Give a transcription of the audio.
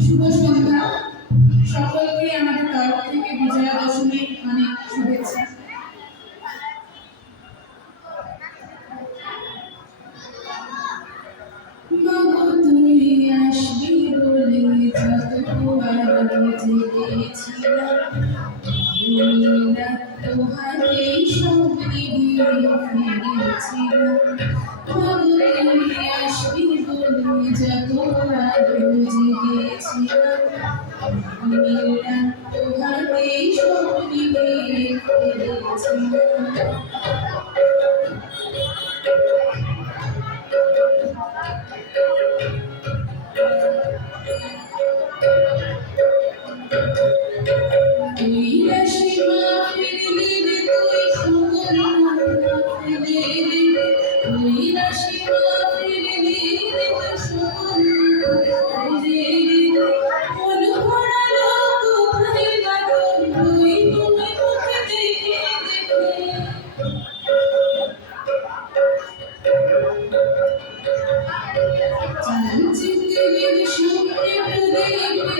শুভ সন্ধ্যা। সকলকে আমাদের তরফ থেকে বিজয়া দশমীর অনেক শুভেচ্ছা। মাগো তুই আসবি বলে যতবার জেগেছিলাম, তোহারে সব নিয়ে ফিরেছিলাম। মাগো তুই আসবি বলে যতবার জেগেছিলাম, তোহারে সব নিয়ে ফিরেছিলাম। তুই আসিবা ফিরলি রে, তুই সকল মনটা ফেলে রে। তুই আসিবা ফিরলি রে, তুই সকল মনটা ফেলে রে। মন ভরালো কোথায় বাদল, তুই তুমি মুখে দেখে দেখে। চাঞ্চিতের স্বপ্নে প্রদীপ